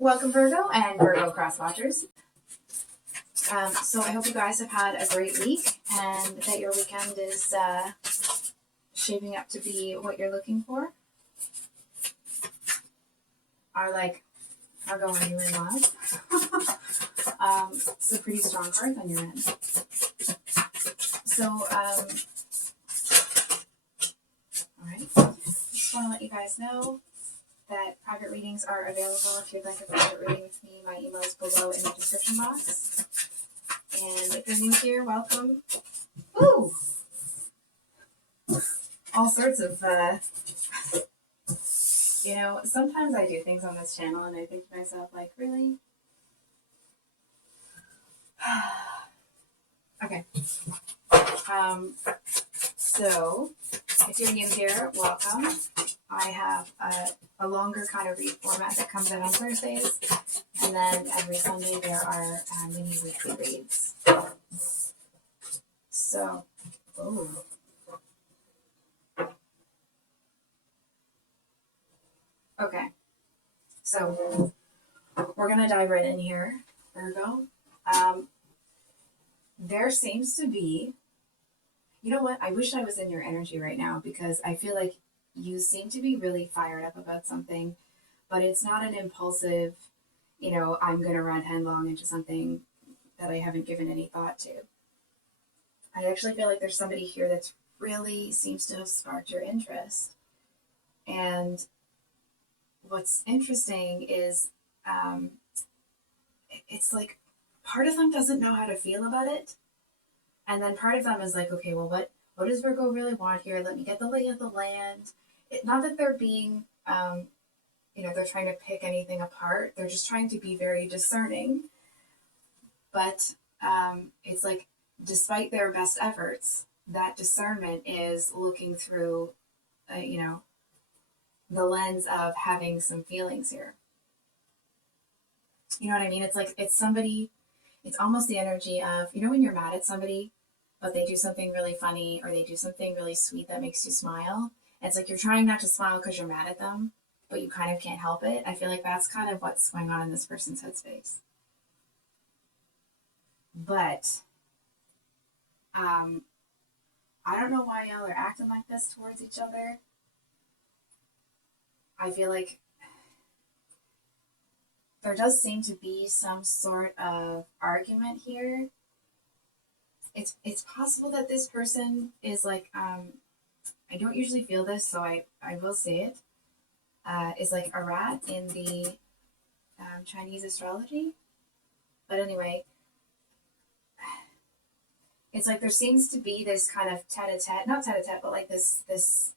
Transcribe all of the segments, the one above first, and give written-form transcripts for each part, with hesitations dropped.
Welcome Virgo and Virgo cross watchers. So I hope you guys have had a great week and that your weekend is shaping up to be what you're looking for. Virgo, are you in love? It's a pretty strong card on your end. So, alright, just want to let you guys know that private readings are available. If you'd like a private reading with me, my email is below in the description box. And if you're new here, welcome. Woo! All sorts of, sometimes I do things on this channel and I think to myself, like, really? Okay. So, if you're new here, welcome. I have a longer kind of read format that comes out on Thursdays, and then every Sunday there are mini weekly reads. So, okay. So, we're going to dive right in here, Virgo. There seems to be, you know what, I wish I was in your energy right now because I feel like you seem to be really fired up about something, but it's not an impulsive, I'm going to run headlong into something that I haven't given any thought to. I actually feel like there's somebody here that really seems to have sparked your interest. And what's interesting is it's like part of them doesn't know how to feel about it. And then part of them is like, okay, well, what does Virgo really want here? Let me get the lay of the land. Not that they're being, they're trying to pick anything apart. They're just trying to be very discerning. But it's like, despite their best efforts, that discernment is looking through, the lens of having some feelings here. You know what I mean? It's like, it's almost the energy of, when you're mad at somebody, but they do something really funny or they do something really sweet that makes you smile. It's like you're trying not to smile because you're mad at them, but you kind of can't help it. I feel like that's kind of what's going on in this person's headspace. But I don't know why y'all are acting like this towards each other. I feel like there does seem to be some sort of argument here. It's possible that this person is like, I don't usually feel this, so I will say it, is like a rat in the Chinese astrology. But anyway, it's like there seems to be this kind of tete-a-tete, not tete-a-tete, but like this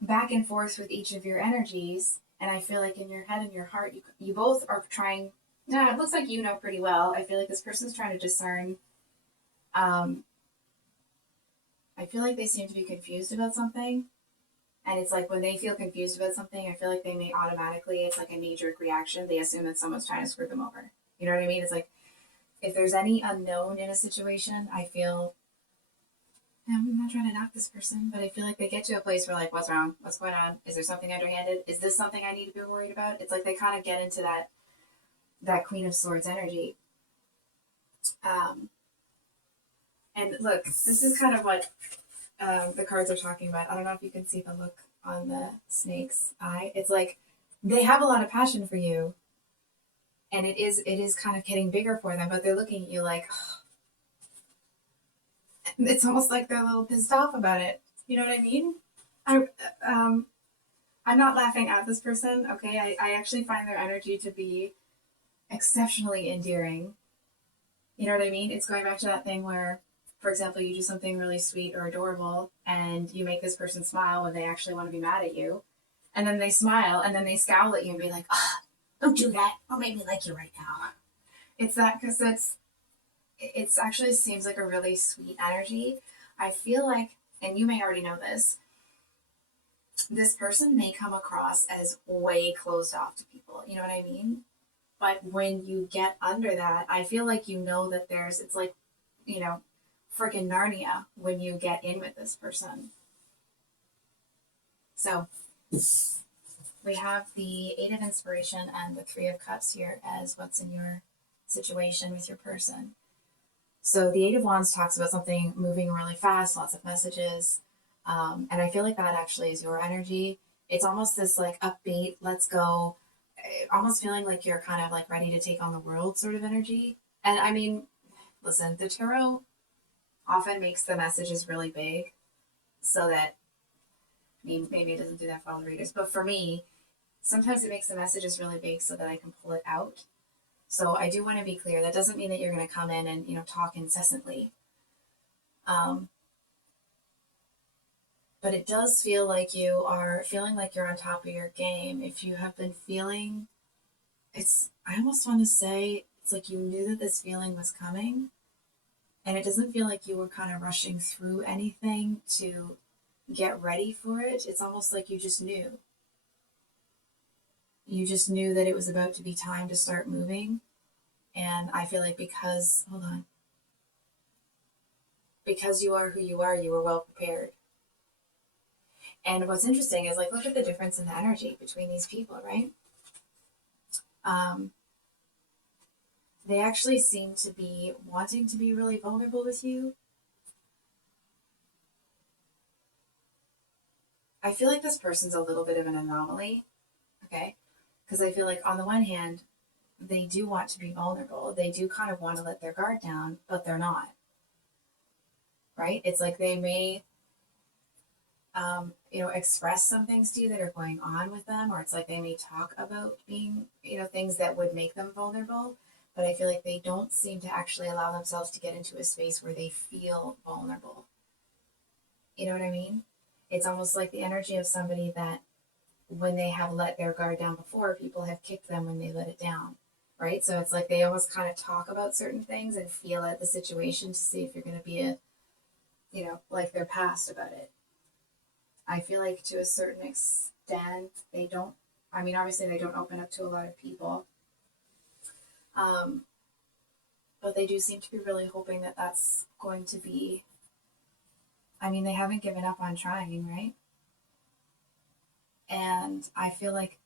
back and forth with each of your energies. And I feel like in your head and your heart, you both are trying. No, it looks like you know pretty well. I feel like this person's trying to discern. I feel like they seem to be confused about something. And it's like when they feel confused about something, I feel like they may automatically, it's like a knee-jerk reaction. They assume that someone's trying to screw them over. You know what I mean? It's like if there's any unknown in a situation, I feel, I'm not trying to knock this person, but I feel like they get to a place where like, what's wrong? What's going on? Is there something underhanded? Is this something I need to be worried about? It's like they kind of get into that Queen of Swords energy. And look, this is kind of what the cards are talking about. I don't know if you can see the look on the snake's eye. It's like they have a lot of passion for you, and it is kind of getting bigger for them, but they're looking at you like, oh. It's almost like they're a little pissed off about it. You know what I mean? I'm not laughing at this person, okay? I actually find their energy to be exceptionally endearing. You know what I mean? It's going back to that thing where, for example, you do something really sweet or adorable and you make this person smile when they actually want to be mad at you. And then they smile and then they scowl at you and be like, don't do that. Don't make me like you right now. It's that because it's actually seems like a really sweet energy. I feel like, and you may already know this person may come across as way closed off to people. You know what I mean? But when you get under that, I feel like that it's like, freaking Narnia when you get in with this person. So we have the Eight of Inspiration and the Three of Cups here as what's in your situation with your person. So the Eight of Wands talks about something moving really fast, lots of messages. And I feel like that actually is your energy. It's almost this like upbeat, let's go, almost feeling like you're kind of like ready to take on the world sort of energy. And I mean, listen, the tarot often makes the messages really big so that, I mean, maybe it doesn't do that for all the readers, but for me, sometimes it makes the messages really big so that I can pull it out. So I do want to be clear. That doesn't mean that you're going to come in and, talk incessantly. But it does feel like you are feeling like you're on top of your game. If you have been feeling, I almost want to say, it's like you knew that this feeling was coming. And it doesn't feel like you were kind of rushing through anything to get ready for it. It's almost like you just knew. You just knew that it was about to be time to start moving. And I feel like because you are who you are, you were well prepared. And what's interesting is like, look at the difference in the energy between these people, right? They actually seem to be wanting to be really vulnerable with you. I feel like this person's a little bit of an anomaly, okay? Because I feel like on the one hand, they do want to be vulnerable. They do kind of want to let their guard down, but they're not, right? It's like they may, express some things to you that are going on with them, or it's like they may talk about being, things that would make them vulnerable, but I feel like they don't seem to actually allow themselves to get into a space where they feel vulnerable. You know what I mean? It's almost like the energy of somebody that when they have let their guard down before, people have kicked them when they let it down, right? So it's like they almost kind of talk about certain things and feel at the situation to see if you're going to be like they're past about it. I feel like to a certain extent, they don't, obviously they don't open up to a lot of people. But they do seem to be really hoping that that's going to be, they haven't given up on trying, right? And I feel like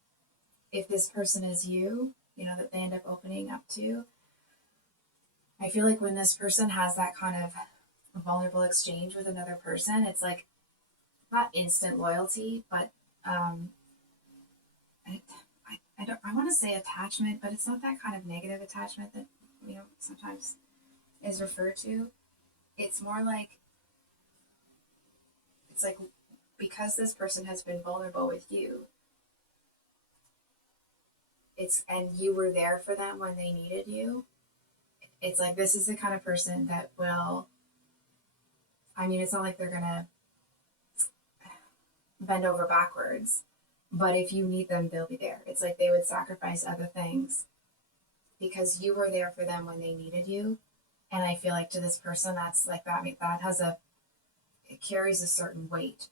if this person is you, that they end up opening up to, I feel like when this person has that kind of vulnerable exchange with another person, it's like not instant loyalty, but I want to say attachment, but it's not that kind of negative attachment that sometimes is referred to. It's more like because this person has been vulnerable with you, and you were there for them when they needed you. It's like this is the kind of person that will. It's not like they're gonna bend over backwards, but if you need them, they'll be there. It's like they would sacrifice other things because you were there for them when they needed you. And I feel like to this person, that's like that. It carries a certain weight,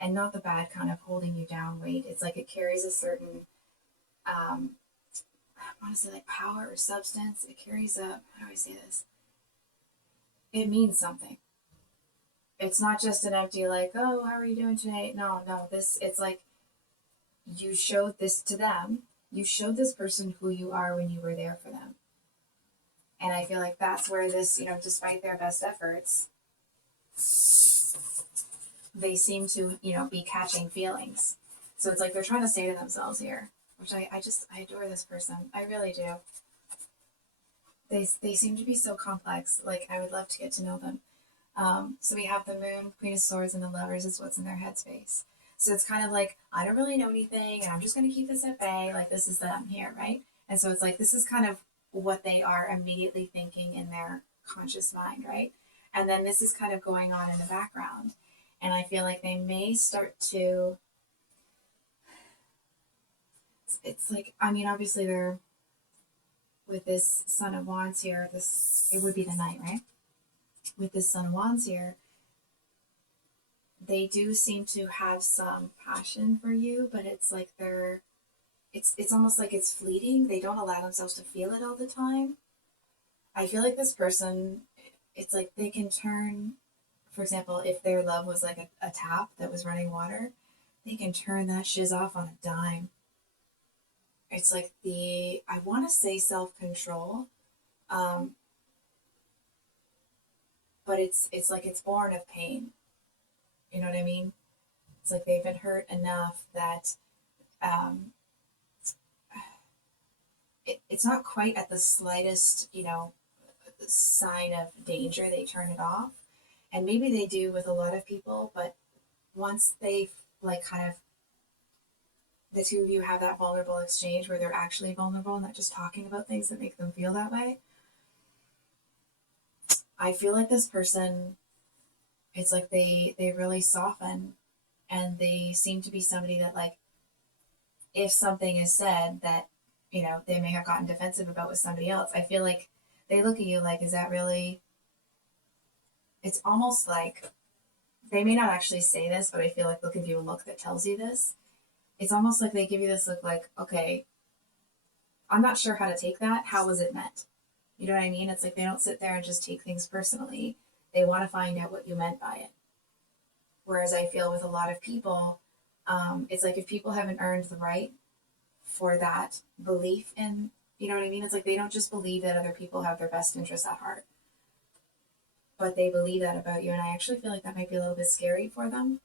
and not the bad kind of holding you down weight. It's like it carries a certain, I want to say like power or substance. It carries how do I say this? It means something. It's not just an empty like, oh, how are you doing today? No, it's like you showed this to them. You showed this person who you are when you were there for them. And I feel like that's where this, despite their best efforts, they seem to, be catching feelings. So it's like they're trying to say to themselves here, which I adore this person. I really do. They seem to be so complex. Like, I would love to get to know them. So we have the Moon, Queen of Swords, and the Lovers is what's in their headspace. So it's kind of like, I don't really know anything, and I'm just going to keep this at bay. Like, this is them here, right? And so it's like, this is kind of what they are immediately thinking in their conscious mind, right? And then this is kind of going on in the background. And I feel like they may start to, it's like, obviously they're, with this Son of Wands here, it would be the Knight, right? With this Son of Wands here, they do seem to have some passion for you, but it's like it's almost like it's fleeting. They don't allow themselves to feel it all the time. I feel like this person, it's like they can turn, for example, if their love was like a tap that was running water, they can turn that shiz off on a dime. it's like I want to say self-control, um, but it's like it's born of pain. You know what I mean? It's like they've been hurt enough that um, it's not quite at the slightest, sign of danger, they turn it off. And maybe they do with a lot of people, but once they've like kind of the two of you have that vulnerable exchange where they're actually vulnerable, not just talking about things that make them feel that way, I feel like this person, it's like they really soften, and they seem to be somebody that, like, if something is said that, they may have gotten defensive about with somebody else, I feel like they look at you like, is that really, it's almost like they may not actually say this, but I feel like they'll give you a look that tells you this. It's almost like they give you this look like, okay, I'm not sure how to take that. How was it meant? You know what I mean? It's like they don't sit there and just take things personally. They want to find out what you meant by it. Whereas I feel with a lot of people, it's like if people haven't earned the right for that belief in, you know what I mean? It's like they don't just believe that other people have their best interests at heart, but they believe that about you. And I actually feel like that might be a little bit scary for them.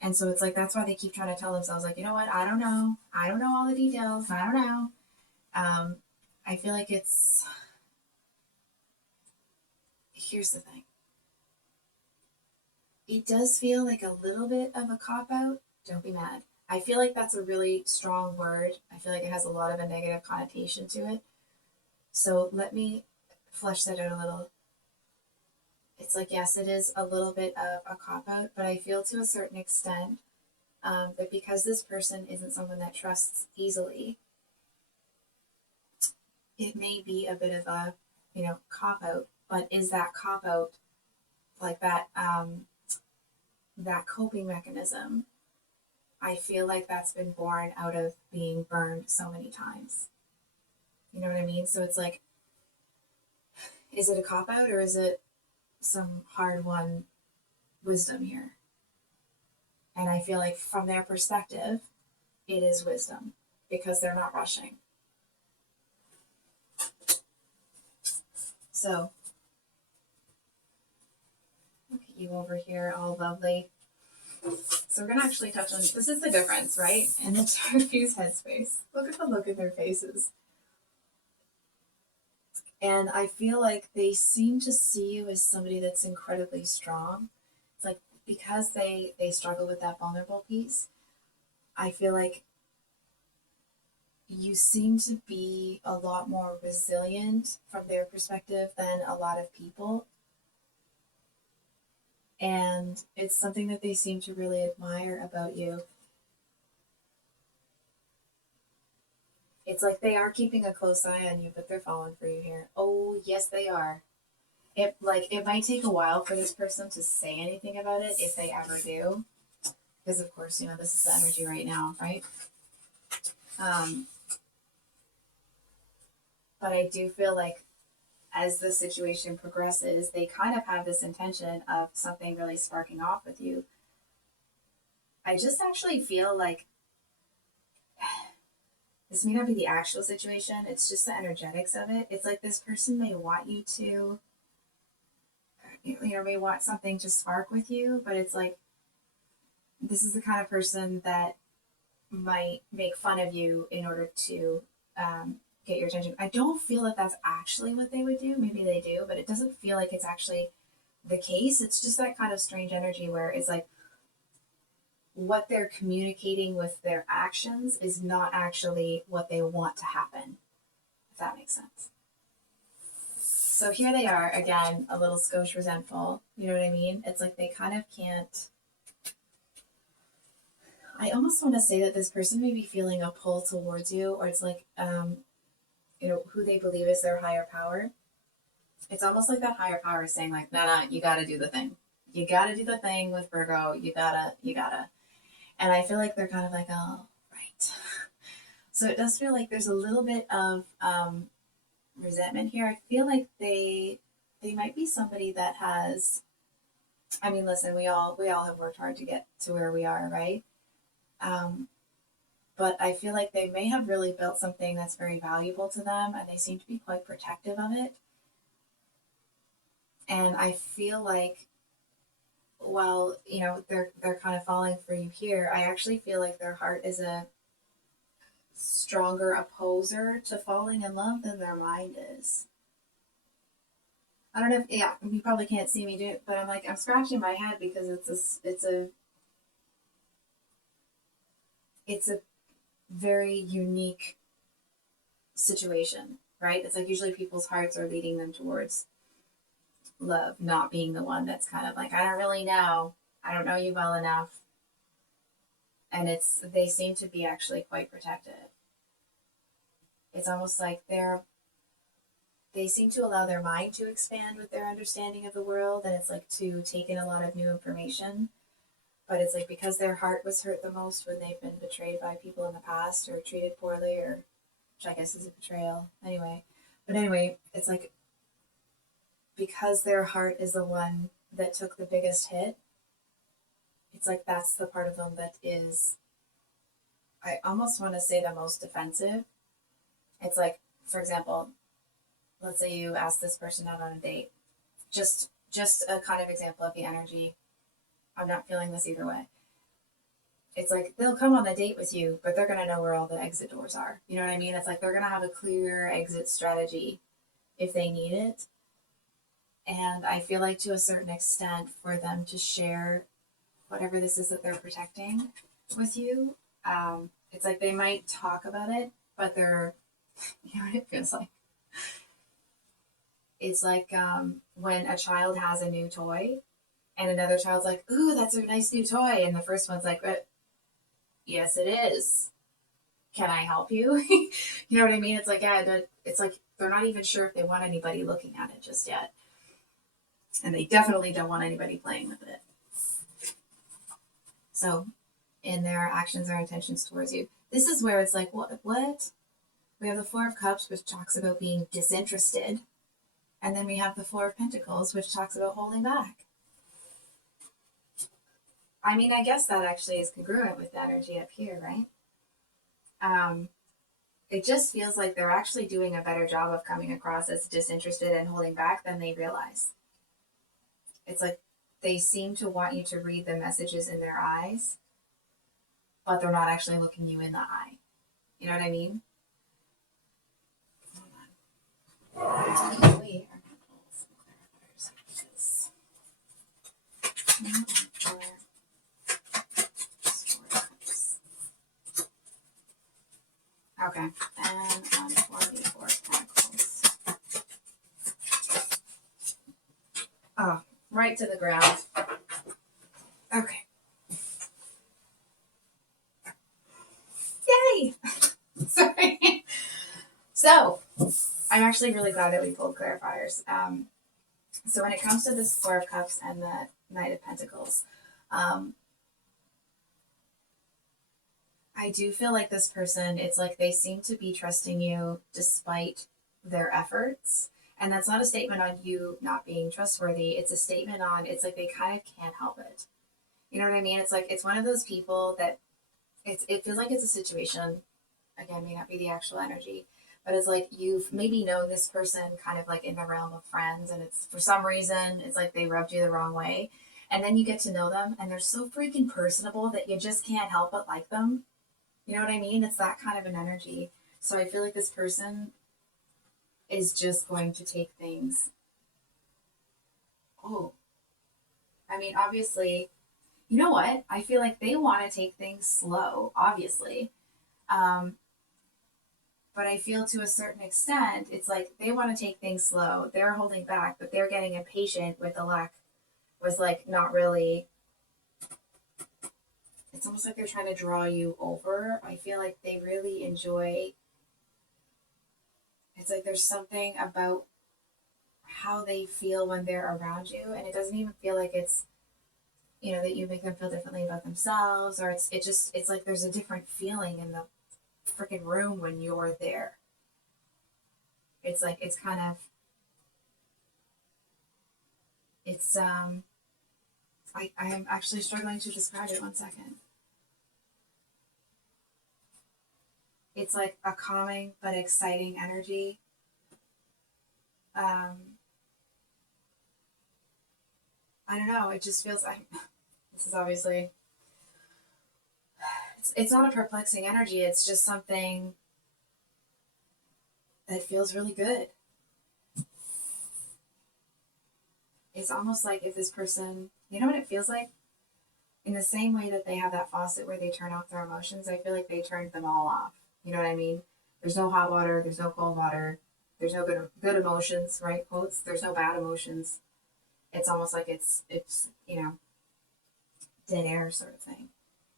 And so it's like that's why they keep trying to tell themselves, like, you know what? I don't know. I don't know all the details. I don't know. I feel like here's the thing. It does feel like a little bit of a cop out. Don't be mad. I feel like that's a really strong word. I feel like it has a lot of a negative connotation to it. So let me flesh that out a little. It's like, yes, it is a little bit of a cop out, but I feel to a certain extent that because this person isn't someone that trusts easily, it may be a bit of a, cop out. But is that cop out like that coping mechanism? I feel like that's been born out of being burned so many times. You know what I mean? So it's like, is it a cop out, or is it some hard won wisdom here? And I feel like from their perspective, it is wisdom because they're not rushing. So, look at you over here, all lovely. So we're going to actually touch on, this is the difference, right? In the Tarot's headspace. Look at the look in their faces. And I feel like they seem to see you as somebody that's incredibly strong. It's like because they struggle with that vulnerable piece, I feel like you seem to be a lot more resilient from their perspective than a lot of people. And it's something that they seem to really admire about you. It's like they are keeping a close eye on you, but they're falling for you here. Oh, yes, they are. It might take a while for this person to say anything about it, if they ever do. Because of course, this is the energy right now, right? But I do feel like as the situation progresses, they kind of have this intention of something really sparking off with you. I just actually feel like this may not be the actual situation, it's just the energetics of it. It's like this person may want you to, may want something to spark with you, but it's like this is the kind of person that might make fun of you in order to get your attention. I don't feel that that's actually what they would do. Maybe they do, but it doesn't feel like it's actually the case. It's just that kind of strange energy where it's like what they're communicating with their actions is not actually what they want to happen, if that makes sense. So here they are again, a little skosh resentful. You know what I mean? It's like they kind of can't. I almost want to say that this person may be feeling a pull towards you, or it's like, who they believe is their higher power. It's almost like that higher power is saying like, nah, you got to do the thing. You got to do the thing with Virgo. You gotta. And I feel like they're kind of like, oh, right. So it does feel like there's a little bit of resentment here. I feel like they might be somebody that has. I mean, listen, we all have worked hard to get to where we are, right? but I feel like they may have really built something that's very valuable to them, and they seem to be quite protective of it. And I feel like, while they're kind of falling for you here, I actually feel like their heart is a stronger opposer to falling in love than their mind is. I don't know if, yeah, you probably can't see me do it, but I'm scratching my head because it's a very unique situation, right? It's like usually people's hearts are leading them towards love, not being the one that's kind of like, I don't really know. I don't know you well enough. And they seem to be actually quite protective. It's almost like they seem to allow their mind to expand with their understanding of the world, and it's like to take in a lot of new information. But it's like because their heart was hurt the most when they've been betrayed by people in the past or treated poorly, or which I guess is a betrayal anyway. But anyway, it's like because their heart is the one that took the biggest hit, it's like that's the part of them that is, I almost want to say, the most defensive. It's like, for example, let's say you ask this person out on a date. Just a kind of example of the energy. I'm not feeling this either way. It's like they'll come on the date with you, but they're going to know where all the exit doors are. You know what I mean? It's like they're going to have a clear exit strategy if they need it. And I feel like to a certain extent, for them to share whatever this is that they're protecting with you, it's like they might talk about it, but they're, you know what it feels like? It's like when a child has a new toy and another child's like, ooh, that's a nice new toy. And the first one's like, yes, it is. Can I help you? You know what I mean? It's like, yeah, it's like they're not even sure if they want anybody looking at it just yet. And they definitely don't want anybody playing with it. So in their actions or intentions towards you, this is where it's like, what? We have the Four of Cups, which talks about being disinterested. And then we have the Four of Pentacles, which talks about holding back. I mean, I guess that actually is congruent with the energy up here, right? It just feels like they're actually doing a better job of coming across as disinterested and holding back than they realize. It's like they seem to want you to read the messages in their eyes, but they're not actually looking you in the eye. You know what I mean? Hold on. We are going to pull some clarifiers. Okay, and on for the Four of Pentacles. Oh, right to the ground. Okay. Yay! Sorry. So, I'm actually really glad that we pulled clarifiers. So when it comes to this Four of Cups and the Knight of Pentacles, I do feel like this person, it's like they seem to be trusting you despite their efforts. And that's not a statement on you not being trustworthy. It's a statement on, it's like they kind of can't help it. You know what I mean? It's like, it's one of those people that it feels like it's a situation, again, may not be the actual energy, but it's like you've maybe known this person kind of like in the realm of friends, and it's for some reason, it's like they rubbed you the wrong way. And then you get to know them and they're so freaking personable that you just can't help but like them. You know what I mean? It's that kind of an energy. So I feel like this person is just going to take things. Oh, I mean, obviously, you know what? I feel like they want to take things slow, obviously. But I feel to a certain extent, it's like they want to take things slow. They're holding back, but they're getting impatient with the lack, with like not really. It's almost like they're trying to draw you over. I feel like they really enjoy. It's like there's something about how they feel when they're around you, and it doesn't even feel like it's, that you make them feel differently about themselves, or it's like there's a different feeling in the freaking room when you're there. It's like it's kind of I am actually struggling to describe it. 1 second. It's like a calming but exciting energy. I don't know. It just feels like this is obviously it's not a perplexing energy. It's just something that feels really good. It's almost like if this person, you know what it feels like? In the same way that they have that faucet where they turn off their emotions, I feel like they turned them all off. You know what I mean? There's no hot water, there's no cold water, there's no good emotions, right? Quotes. There's no bad emotions. It's almost like it's dead air sort of thing.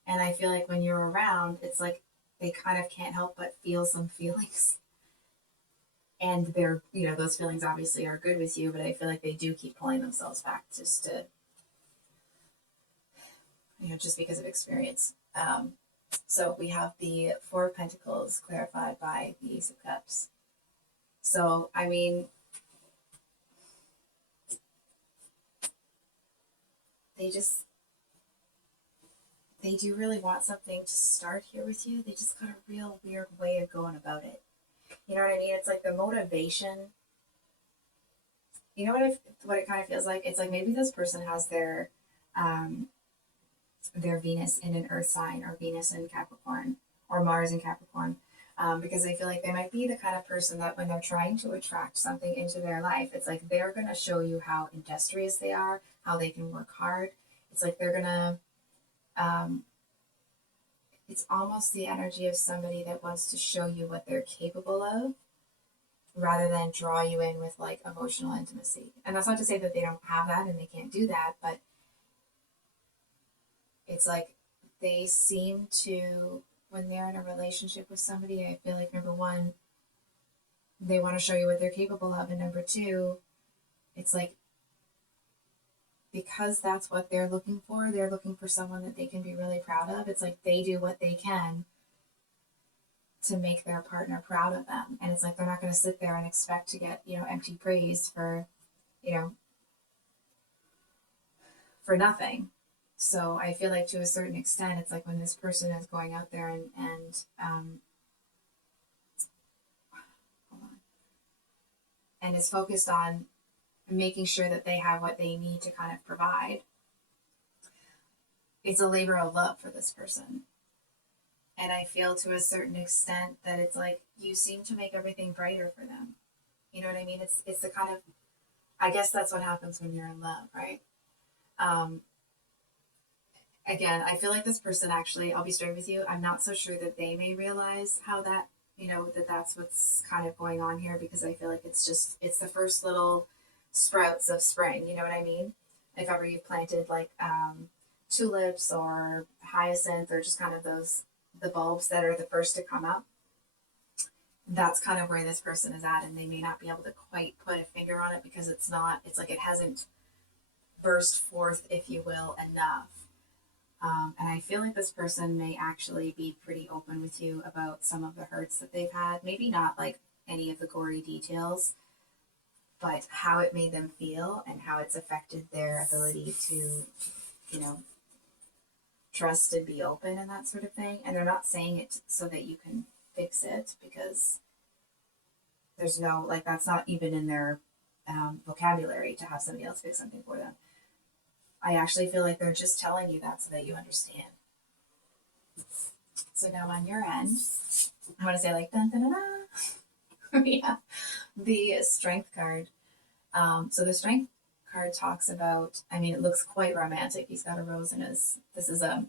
And I feel like when you're around, it's like they kind of can't help but feel some feelings. And they're, those feelings obviously are good with you, but I feel like they do keep pulling themselves back just to, just because of experience. So we have the Four of Pentacles clarified by the Ace of Cups. So, I mean, they do really want something to start here with you. They just got a real weird way of going about it. You know what I mean? It's like the motivation. You know what it kind of feels like? It's like maybe this person has their Venus in an earth sign, or Venus in Capricorn, or Mars in Capricorn. Because I feel like they might be the kind of person that when they're trying to attract something into their life, it's like they're going to show you how industrious they are, how they can work hard. It's like they're going to, it's almost the energy of somebody that wants to show you what they're capable of rather than draw you in with like emotional intimacy. And that's not to say that they don't have that and they can't do that, but it's like they seem to, when they're in a relationship with somebody, I feel like number one, they want to show you what they're capable of. And number two, it's like, because that's what they're looking for someone that they can be really proud of. It's like they do what they can to make their partner proud of them. And it's like they're not going to sit there and expect to get, empty praise for, for nothing. So I feel like to a certain extent, it's like when this person is going out there and hold on, and is focused on making sure that they have what they need to kind of provide, it's a labor of love for this person. And I feel to a certain extent that it's like you seem to make everything brighter for them. You know what I mean? It's the kind of, I guess that's what happens when you're in love, right? Again, I feel like this person actually, I'll be straight with you, I'm not so sure that they may realize how that, that's what's kind of going on here, because I feel like it's the first little sprouts of spring, you know what I mean? If ever you've planted like tulips or hyacinth, or just kind of the bulbs that are the first to come up, that's kind of where this person is at, and they may not be able to quite put a finger on it because it's like it hasn't burst forth, if you will, enough. And I feel like this person may actually be pretty open with you about some of the hurts that they've had. Maybe not like any of the gory details, but how it made them feel and how it's affected their ability to, trust and be open and that sort of thing. And they're not saying it so that you can fix it, because there's no, like, that's not even in their vocabulary to have somebody else fix something for them. I actually feel like they're just telling you that so that you understand. So now on your end, I want to say like dun dun dun dun. We have the Strength card. So the Strength card talks about, I mean, it looks quite romantic. He's got a rose in his, this is a,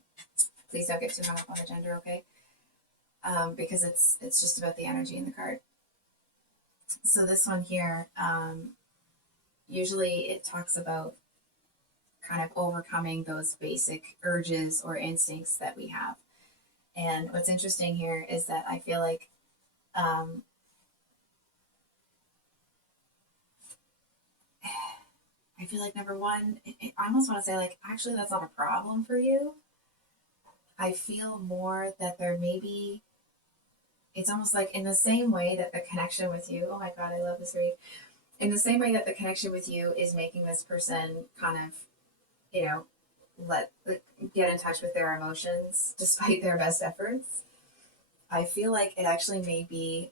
please don't get too hung up on the gender, okay? Because it's just about the energy in the card. So this one here, usually it talks about kind of overcoming those basic urges or instincts that we have. And what's interesting here is that I feel like I feel like number one, I almost want to say like, actually that's not a problem for you. I feel more that there may be, it's almost like in the same way that the connection with you, oh my God, I love this read. In the same way that the connection with you is making this person kind of, get in touch with their emotions despite their best efforts. I feel like it actually may be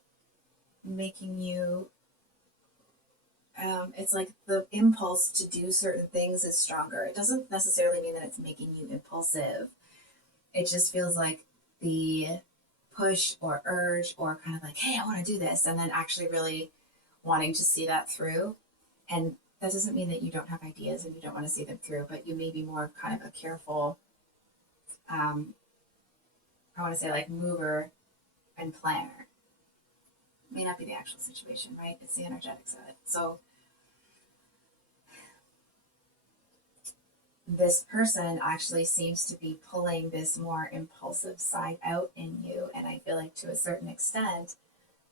making you, it's like the impulse to do certain things is stronger. It doesn't necessarily mean that it's making you impulsive. It just feels like the push or urge or kind of like, hey, I want to do this, and then actually really wanting to see that through. And that doesn't mean that you don't have ideas and you don't want to see them through, but you may be more kind of a careful, I want to say like mover and planner. It may not be the actual situation, right? It's the energetics of it. So this person actually seems to be pulling this more impulsive side out in you. And I feel like to a certain extent,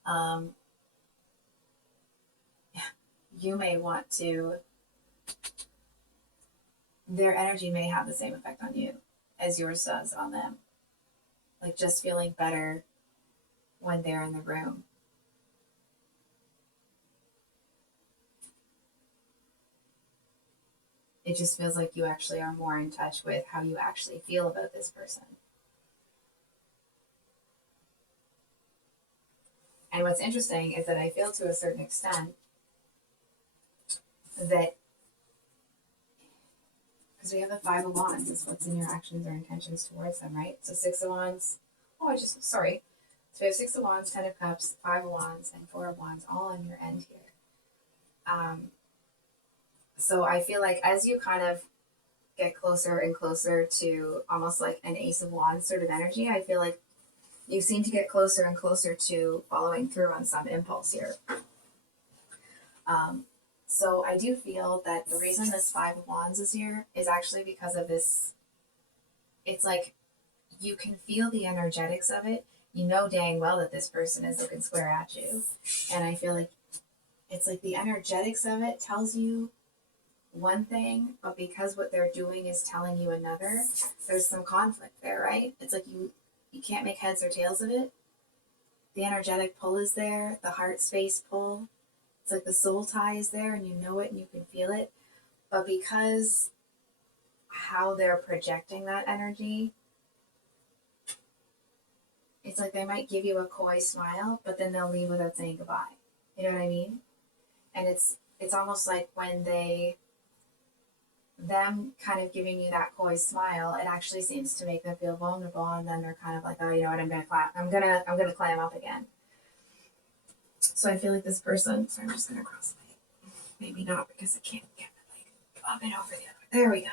um, you may want to, their energy may have the same effect on you as yours does on them. Like just feeling better when they're in the room. It just feels like you actually are more in touch with how you actually feel about this person. And what's interesting is that I feel to a certain extent that, because we have the Five of Wands, it's what's in your actions or intentions towards them, right? So Six of Wands, sorry. So we have Six of Wands, Ten of Cups, Five of Wands, and Four of Wands all on your end here. So I feel like as you kind of get closer and closer to almost like an Ace of Wands sort of energy, I feel like you seem to get closer and closer to following through on some impulse here. So I do feel that the reason this Five of Wands is here is actually because of this. It's like you can feel the energetics of it. You know dang well that this person is looking square at you. And I feel like it's like the energetics of it tells you one thing, but because what they're doing is telling you another, there's some conflict there, right? It's like you can't make heads or tails of it. The energetic pull is there, the heart space pull. It's like the soul tie is there and you know it and you can feel it. But because how they're projecting that energy, it's like they might give you a coy smile, but then they'll leave without saying goodbye. You know what I mean? And it's almost like when them kind of giving you that coy smile, it actually seems to make them feel vulnerable, and then they're kind of like, oh, you know what, I'm gonna clam up again. So I feel like this person, sorry, I'm just gonna cross my, maybe not because I can't get like up and over the other way. There we go.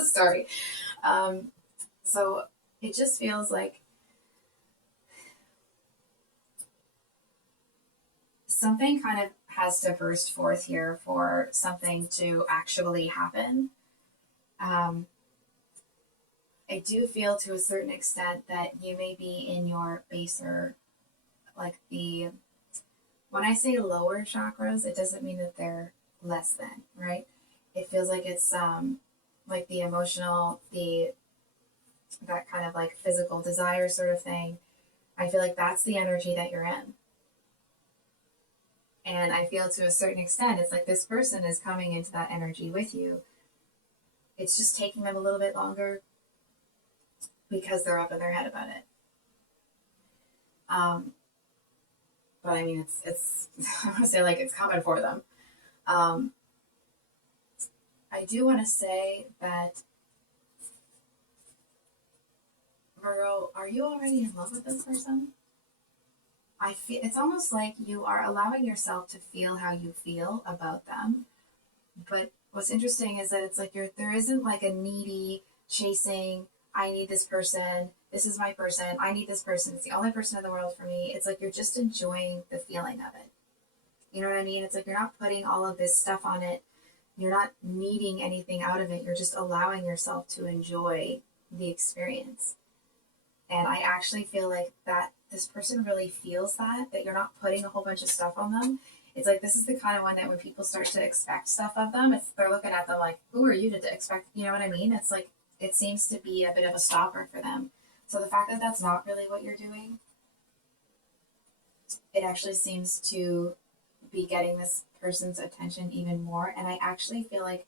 Sorry. So it just feels like something kind of has to burst forth here for something to actually happen. I do feel to a certain extent that you may be in your baser, like when I say lower chakras, it doesn't mean that they're less than, right? It feels like it's like the emotional, that kind of like physical desire sort of thing. I feel like that's the energy that you're in. And I feel to a certain extent, it's like this person is coming into that energy with you. It's just taking them a little bit longer because they're up in their head about it. But I mean, it's I want to say like it's coming for them. I do want to say that, Virgo, are you already in love with this person? I feel it's almost like you are allowing yourself to feel how you feel about them. But what's interesting is that it's like there isn't like a needy chasing, I need this person, this is my person, I need this person, it's the only person in the world for me. It's like you're just enjoying the feeling of it. You know what I mean? It's like you're not putting all of this stuff on it. You're not needing anything out of it. You're just allowing yourself to enjoy the experience. And I actually feel like that this person really feels that you're not putting a whole bunch of stuff on them. It's like this is the kind of one that when people start to expect stuff of them, they're looking at them like, who are you to expect? You know what I mean? It's like it seems to be a bit of a stopper for them. So the fact that that's not really what you're doing, it actually seems to be getting this person's attention even more. And I actually feel like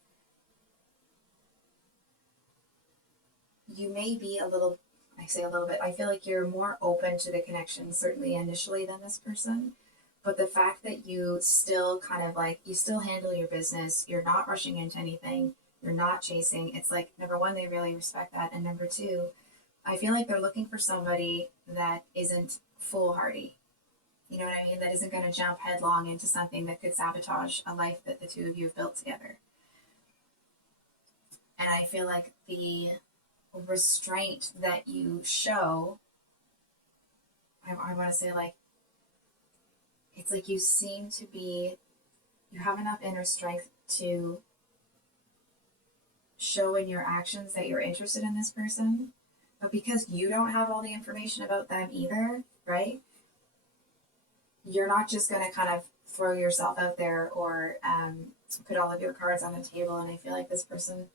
you may be a little, I say a little bit, I feel like you're more open to the connection, certainly initially, than this person. But the fact that you still kind of like, you still handle your business, you're not rushing into anything, you're not chasing. It's like, number one, they really respect that. And number two, I feel like they're looking for somebody that isn't foolhardy. You know what I mean? That isn't going to jump headlong into something that could sabotage a life that the two of you have built together. And I feel like the restraint that you show, I want to say, like, it's like you seem to be, you have enough inner strength to show in your actions that you're interested in this person. But because you don't have all the information about them either, right? You're not just going to kind of throw yourself out there or put all of your cards on the table. And I feel like this person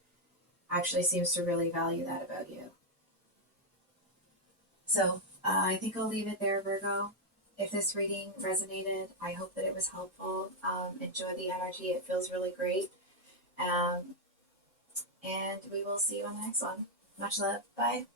actually seems to really value that about you. So I think I'll leave it there, Virgo. If this reading resonated, I hope that it was helpful. Enjoy the energy. It feels really great. And we will see you on the next one. Much love. Bye.